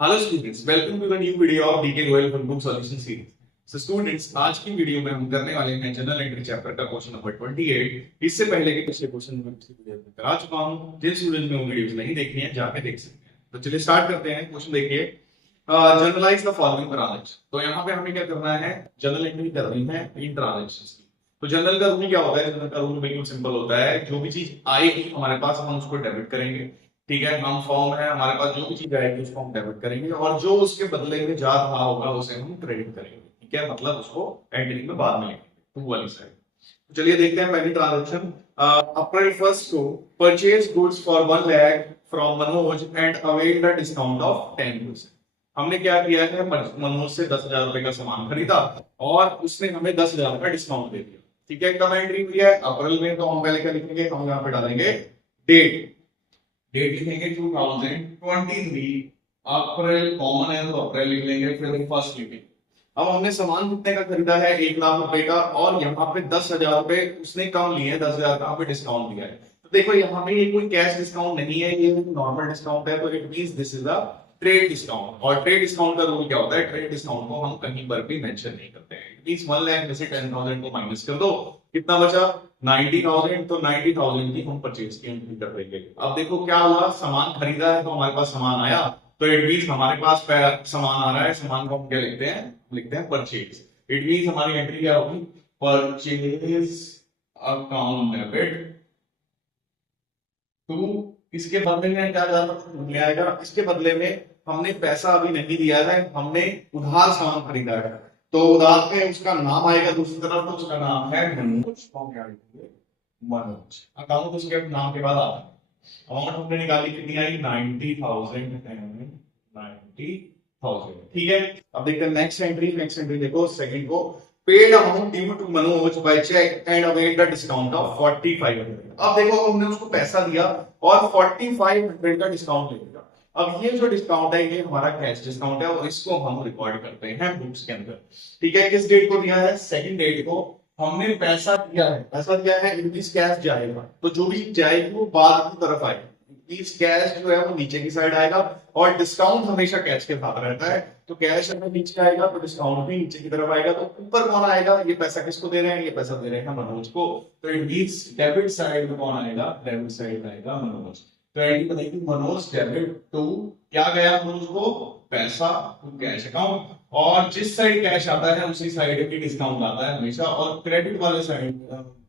Hello students, welcome to the new video of DK Goyal for book solution series. So students, आज की video में हम करने वाले हैं जनरल एंट्री चैप्टर का क्वेश्चन नंबर 28। इससे पहले के पिछले क्वेश्चन में पिछली वीडियो में करा चुका हूं। जिन स्टूडेंट्स ने वो वीडियोस नहीं देखनी है जाके देख सकते हैं। तो चलिए स्टार्ट करते हैं। क्वेश्चन देखिए, जनरलाइज द फॉलोइंग ट्रांजैक्शन। तो यहाँ पे हमें क्या करना है, जनरल एंट्री करनी है इन ट्रांजैक्शंस की। तो जनरल का रूल क्या होता है? जनरल का रूल बिल्कुल सिंपल होता है, जो भी चीज आएगी हमारे पास हम उसको डेबिट करेंगे। ठीक है, हम फॉर्म है, हमारे पास जो भी चीज आएगी उसको हम डेबिट करेंगे और जो उसके बदले में जा रहा होगा उसे हम क्रेडिट करेंगे। ठीक है, मतलब उसको एंट्री में बाद में लिखेंगे टू वाली साइड। तो चलिए देखते हैं पहली ट्रांजेक्शन। अप्रैल 1 को purchase goods for 1 lakh from Manoj and avail the discount of 10%। हमने क्या किया है, मनोज से 10,000 रुपए का सामान खरीदा और उसने हमें 10,000 का डिस्काउंट दे दिया। ठीक है, कब एंट्री हुई है? अप्रैल में। तो हम पहले क्या लिखेंगे, हम यहाँ पे डालेंगे डेट। डेट लिखेंगे 2023। अप्रैल कॉमन है तो अप्रैल लिख लेंगे, फिर फर्स्ट लिखेंगे। अब हमने सामान कितने का खरीदा है? 1 लाख रुपए का, और यहाँ पे 10,000 रुपए उसने कम लिए हैं, 10,000 का हमें डिस्काउंट दिया है। तो देखो यहाँ पे ये कोई कैश डिस्काउंट नहीं है, ये नॉर्मल डिस्काउंट है। तो it means this is a trade discount. और ट्रेड डिस्काउंट का रूल क्या होता है? ट्रेड डिस्काउंट को हम कहीं पर भी मेंशन नहीं करते हैं। इट मींस 1 लाख में से 10,000 को माइनस कर दो, कितना बचा? 90,000। तो 90,000 की हम परचेज की एंट्री कर देंगे। अब देखो क्या हुआ, सामान खरीदा है तो हमारे पास सामान आया, तो इट मींस हमारे पास सामान आ रहा है। सामान को हम क्या लिखते हैं? लिखते हैं परचेज। इट मींस हमारी एंट्री क्या होगी? Purchase account debit to. इसके बदले में क्या ले आएगा? इसके बदले में हमने पैसा अभी नहीं दिया है, हमने उधार सामान खरीदा है। तो उधार में उसका नाम आएगा दूसरी तरफ, तो उसका नाम है मनोज। मनोज अकाउंट उसके नाम के बाद आता है। अमाउंट हमने निकाली, कितनी आई? 90,000 90,000। ठीक है, अब देखते हैं नेक्स्ट एंट्री। नेक्स्ट एंट्री देखो, सेकंड को paid amount due to Manoj by cheque and avail the discount of 4500। अब देखो हमने उसको पैसा दिया और 4500 का डिस्काउंट ले लिया। अब ये जो डिस्काउंट है ये हमारा कैश डिस्काउंट है और इसको हम रिकॉर्ड करते हैं बुक्स के अंदर। ठीक है, किस डेट को दिया है? सेकंड डेट को। हमने पैसा दिया है, पैसा दिया है, इनकीस कैश जाएगा, तो जो भी जाएगी वो बाद की तरफ आएगी। इनकीस कैश जो है वो नीचे की साइड आएगा और डिस्काउंट हमेशा कैश के साथ रहता है। तो कैश अगर नीचे आएगा तो डिस्काउंट भी नीचे की तरफ आएगा। तो ऊपर कौन आएगा? ये पैसा किसको दे रहे हैं? ये पैसा दे रहे हैं मनोज को। तो इट मींस डेबिट साइड में कौन आएगा? डेबिट साइड आएगा मनोज। तो एंट्री बताइए, मनोज डेबिट टू क्या गया मनोज को? पैसा टू कैश अकाउंट। और जिस साइड कैश आता है उसी साइड की डिस्काउंट आता है हमेशा। और क्रेडिट वाले साइड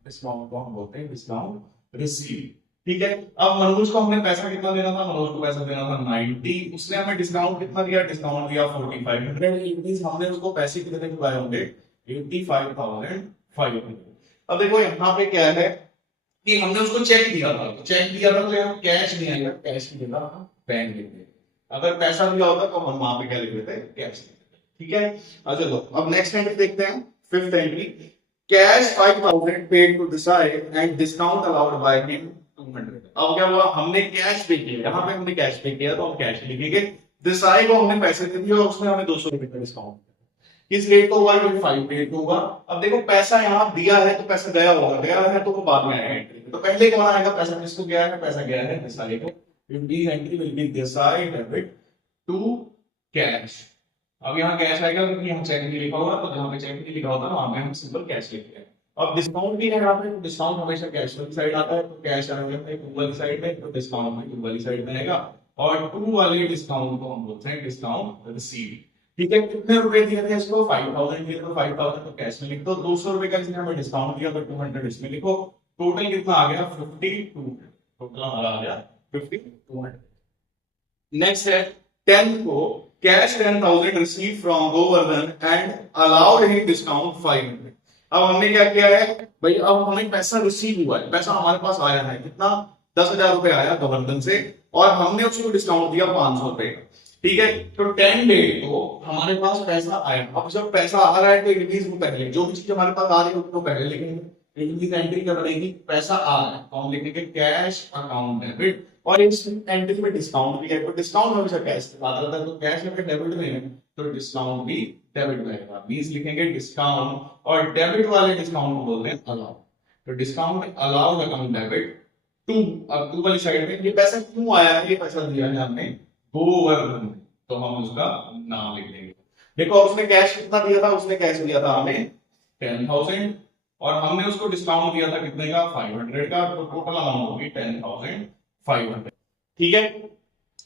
डिस्काउंट को हम बोलते हैं डिस्काउंट रिसीव। ठीक है, अब मनोज को हमने पैसा कितना देना था? मनोज को पैसा देना था 90। उसने हमें डिस्काउंट कितना दिया? डिस्काउंट दिया 4500। हमने उसको पैसे कितने चुकाए होंगे? 85,500। अब देखो यहाँ पे क्या है कि हमने उसको चेक दिया था, चेक दिया था तो यहाँ कैश नहीं आएगा, कैश की जगह हम बैंक लिख देते। अगर पैसा दिया होता तो हम वहां पे क्या लिख देते? कैश लिख देते। ठीक है, चलो अब नेक्स्ट एंट्री देखते हैं। Fifth entry, cash 5,000 paid to decide and discount allowed by him 200। अब क्या हुआ? हमने कैश पे किया, यहाँ पे हमने कैश पे किया तो हम कैश लिखेंगे। दिसाई को हमने पैसे दे दिए और उसने हमें 200 रुपए का डिस्काउंट। किस रेट को हुआ? ये 5 रेट को हुआ। अब देखो पैसा यहाँ दिया है तो पैसा गया होगा, गया है तो वो बाद में आएगा एंट्री। तो पहले कौन आएगा? पैसा किसको गया है? पैसा गया है दिसाई को। Entry will be Desai debit to cash. अब यहाँ कैश आएगा क्योंकि यहाँ चेक नहीं लिखा हुआ, तो जहाँ पे चेक नहीं लिखा होता ना वहां पे हम सिंपल कैश लिखते हैं। अब डिस्काउंट भी है यहाँ पे, तो डिस्काउंट हमेशा कैश वाली साइड आता है। तो कैश आएगा टू वाली साइड में, तो डिस्काउंट भी टू वाली साइड में आएगा। और टू वाले डिस्काउंट को हम बोलते हैं डिस्काउंट रिसीव। ठीक है, कितने रुपए दिए थे इसको? 5,000 दिए, तो 5,000 तो कैश में लिख दो। 200 रुपए का इसने हमें डिस्काउंट दिया तो 200 इसमें लिखो। टोटल कितना आ गया? 52। टोटल हमारा आ गया 5200। नेक्स्ट है 10 को cash 10,000 receive from Govardhan and allowed him discount 500। अब हमने क्या किया है भाई? अब हमें पैसा रिसीव हुआ है, पैसा हमारे पास आया है, कितना? 10,000 रुपए आया गोवर्धन से और हमने उसको डिस्काउंट दिया 500 रुपए का। ठीक है, तो 10 डेट को हमारे पास पैसा आया। अब जब पैसा आ रहा है तो इंक्रीज को पहले, जो भी चीज हमारे पास आ रही है उसको पहले लिखेंगे। इंक्रीज एंट्री कर रहेगी, पैसा आ रहा है तो हम लिखेंगे कैश अकाउंट डेबिट। और इस एंट्री में डिस्काउंट भी है, तो डिस्काउंट हमेशा कैश के साथ रहता है, तो कैश में डेबिट में है तो डिस्काउंट भी डेबिट में आएगा। मींस लिखेंगे डिस्काउंट, और डेबिट वाले डिस्काउंट को बोलते हैं अलाउड। तो discount allowed account debit to. अब टू वाली साइड में ये पैसा क्यों आया है? ये पैसा दिया है हमने गोवर्धन। तो हम उसका नाम लिख देंगे। देखो उसने कैश कितना दिया था, उसने कैश दिया था हमें 10,000 और हमने उसको डिस्काउंट दिया था कितने का, 500 का, तो टोटल अमाउंट होगी 10,500। ठीक है,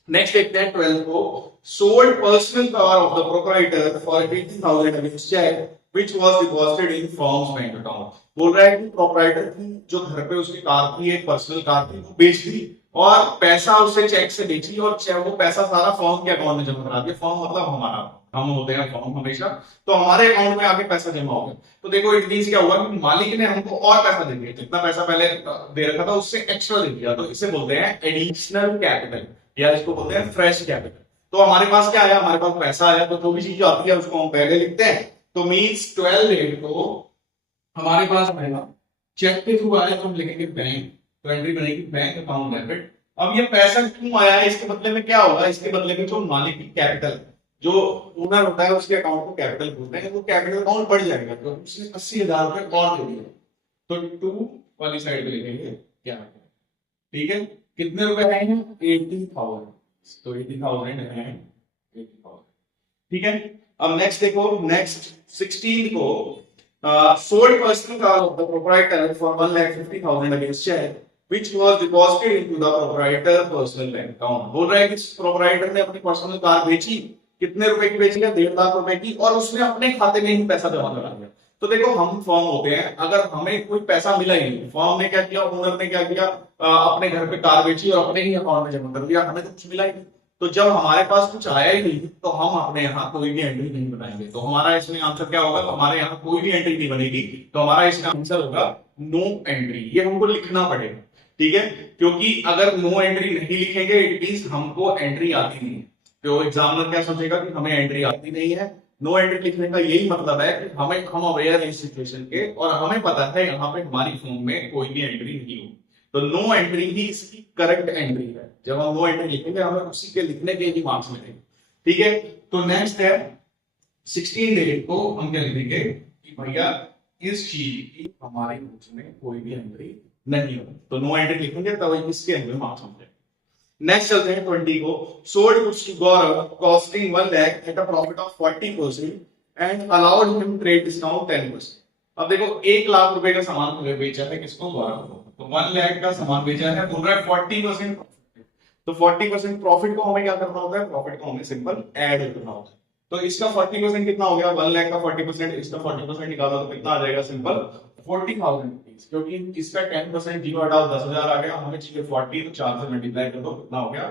नेक्स्ट देखते हैं 12 को। Sold personal car of the proprietor for 80,000 against cheque which was deposited in firm's bank account. बोल रहा है कि प्रोप्राइटर की जो घर पे उसकी कार थी, एक पर्सनल कार थी, वो बेच दी और पैसा उससे चेक से बेची और वो पैसा सारा फर्म के अकाउंट में जमा करा दिया। फर्म मतलब हमारा, हम होते हैं फर्म हमेशा, तो हमारे अकाउंट में आके पैसा जमा हो गया। तो देखो इट मींस क्या हुआ कि मालिक ने हमको और पैसा दे दिया, जितना पैसा पहले दे रखा था उससे एक्स्ट्रा दे दिया, तो इसे बोलते हैं एडिशनल कैपिटल या इसको बोलते हैं फ्रेश कैपिटल। तो हमारे पास क्या आया, हमारे पास पैसा आया, तो जो भी चीज आती है उसको हम पहले लिखते हैं। तो मींस 12 को हमारे पास आएगा चेक के थ्रू आया तो हम लिखेंगे बैंक, तो एंट्री बनेगी बैंक अकाउंट डेबिट। अब ये पैसा क्यों आया है, इसके बदले में क्या होगा, इसके बदले में जो मालिक की कैपिटल, जो ओनर होता है उसके अकाउंट को कैपिटल बोलते हैं, वो कैपिटल अकाउंट बढ़ जाएगा, तो उसने 80,000 रुपए और दे दिए, तो 2 वाली साइड पे लिखेंगे क्या, ठीक है। कितने रुपए आए हैं, 80,000, तो 80,000 है 80,000, ठीक है। अब नेक्स्ट देखो, नेक्स्ट 16 को sold personal car of the proprietor for 1,50,000 against cheque which was deposited into the proprietor personal bank account। बोल रहा है कि प्रोप्राइटर ने अपनी पर्सनल कार बेची, कितने रुपए की बेची है, 1.5 लाख रुपए की, और उसने अपने खाते में ही पैसा जमा करा दिया। तो देखो हम फर्म होते हैं, अगर हमें कोई पैसा मिला ही नहीं, फर्म ने क्या किया, ओनर ने क्या किया, अपने घर पे कार बेची और अपने ही अकाउंट में जमा कर दिया, हमें तो कुछ मिला ही नहीं। तो जब हमारे पास कुछ आया ही नहीं, तो हम अपने यहाँ कोई भी एंट्री नहीं बनाएंगे। तो हमारा इसमें आंसर क्या होगा, तो हमारे यहाँ कोई भी एंट्री नहीं बनेगी, तो हमारा इसका आंसर होगा नो एंट्री। ये हमको लिखना पड़ेगा, ठीक है, क्योंकि अगर नो एंट्री नहीं लिखेंगे इट मींस हमको एंट्री आती नहीं है। तो एग्जामिनर क्या सोचेगा कि हमें एंट्री आती नहीं है। नो एंट्री लिखने का यही मतलब है कि हम अवेयर है इस सिचुएशन के और हमें पता है यहाँ पे हमारी फॉर्म में कोई भी एंट्री नहीं होगी, तो नो एंट्री ही इसकी करेक्ट एंट्री है। जब हम नो एंट्री लिखेंगे हमें उसी के लिखने के ही मार्क्स मिलेंगे, ठीक है। तो नेक्स्ट है 16 डेट को हम क्या लिखेंगे कि भैया इस चीज की हमारे बुक्स में कोई भी एंट्री नहीं हो, तो नो एंट्री लिखेंगे तब इसके अंदर मार्क्स होंगे। नेक्स्ट चलते हैं 20 को। Sold goods to Gaurav costing 1 lakh at a profit of 40% and allowed him trade discount 10%। अब देखो 1 लाख रुपए का सामान बेचा है किसको, गौरव को, तो 1 लाख का सामान बेचा है, बोल रहा है 40%, तो 40% प्रॉफिट को हमें क्या करना होता है, प्रॉफिट को हमें सिंपल ऐड करना होता है। तो इसका 40% कितना हो गया, 1 लाख का 40%, इसका 40% निकालो तो कितना आ जाएगा, सिंपल 40,000 रुपीज, क्योंकि इसका 10% जीरो हटाओ 10,000 आ गया, हमें चाहिए 40, तो 4 से मल्टीप्लाई कर दो, कितना हो गया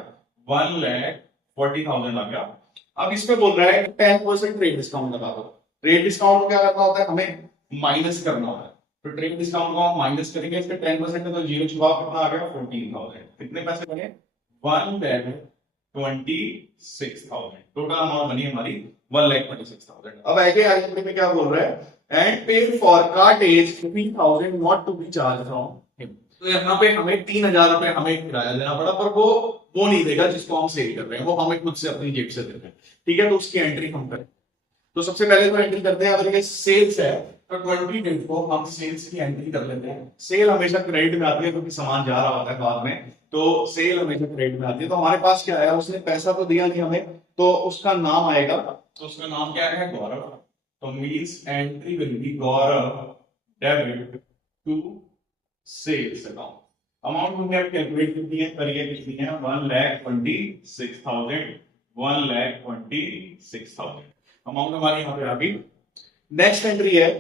1,40,000 आ गया। अब इस पे बोल रहा है 10% ट्रेड डिस्काउंट लगा दो। ट्रेड डिस्काउंट क्या करना होता है, हमें माइनस करना होता है, तो ट्रेड डिस्काउंट को हम माइनस करेंगे, इसका 10% है तो जीरो छुपाओ, कितना आ गया 14,000। कितने पैसे बने, 1,26,000। टोटल अमाउंट बनी हमारी 1,26,000। अब आगे आगे में क्या बोल रहा है, and paid for cartage 3,000 not to be charged from him। तो यहाँ पे हमें 3,000 रुपए हमें किराया देना पड़ा, पर वो नहीं देगा जिसको हम सेल कर रहे हैं, वो हमें खुद से अपनी जेब से देते हैं, ठीक है। तो उसकी एंट्री हम करें, तो सबसे पहले तो एंट्री करते हैं, अगर ये सेल्स है तो 20 डेट को हम सेल्स की एंट्री कर लेते हैं। सेल हमेशा क्रेडिट में आती है क्योंकि सामान जा रहा होता है बाद में, तो सेल हमेशा क्रेडिट में आती है। तो हमारे पास क्या आया, उसने पैसा तो दिया नहीं हमें, तो उसका नाम आएगा, तो उसका नाम क्या है, गौरव, तो means entry will be Gaurav debit to sales account. Amount हमने अब कैलकुलेट कितनी है, करिए कितनी है, 1,26,000, 1,26,000 अमाउंट हमारी यहाँ पे आ गई। नेक्स्ट एंट्री है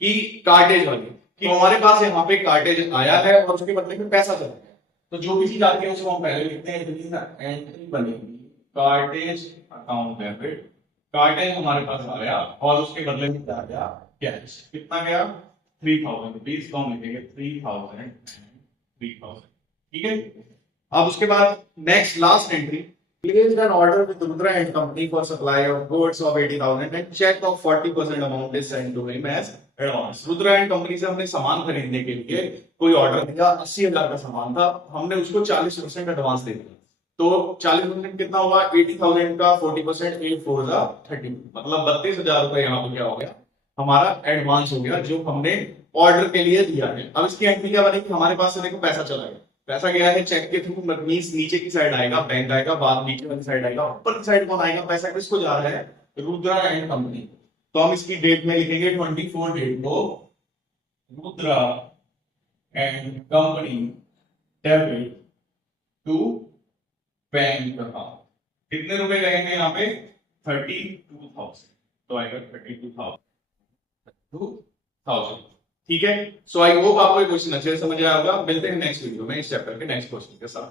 कि कार्टेज वाली, कि हमारे पास यहाँ पे कार्टेज आया है और उसके बदले में पैसा चला गया, तो जो भी चीज आती है उसको हम पहले लिखते हैं, एंट्री बनेगी कार्टेज अकाउंट डेबिट। कार्टेज हमारे पास आया और उसके बदले में क्या गया, कैश, कितना गया 3,000 रुपीज, तो हम लिखेंगे 3,000, 3,000, ठीक है। अब उसके बाद next last entry, placed an order with Rudra and Company for supply of goods of 80,000 and check of 40% amount is sent to him as advance। Rudra and company से हमने सामान खरीदने के लिए कोई ऑर्डर दिया, 80,000 का सामान था, हमने उसको 40% एडवांस दे दिया, तो 40% कितना हुआ, 80,000 का 40%, 8 4 30, मतलब 32,000 रुपए यहाँ पे क्या हो गया, हमारा एडवांस हो गया जो हमने ऑर्डर के लिए दिया है। अब इसकी एंट्री क्या बनेगी, हमारे पास से देखो पैसा चला गया, पैसा गया है चेक के थ्रू, मींस नीचे की साइड आएगा, बैंक आएगा, बाद नीचे वाली साइड आएगा, ऊपर की साइड कौन आएगा, पैसा किसको जा रहा है, रुद्रा एंड कंपनी। तो हम इसकी डेट में लिखेंगे 24 डेट को Rudra and company debit to bank account. कितने रुपए गए हैं यहाँ पे, 32,000, तो आएगा 32,000। ठीक है, सो आई होप आपको ये क्वेश्चन अच्छे से समझ आया होगा। मिलते हैं नेक्स्ट वीडियो में इस चैप्टर के नेक्स्ट क्वेश्चन के साथ।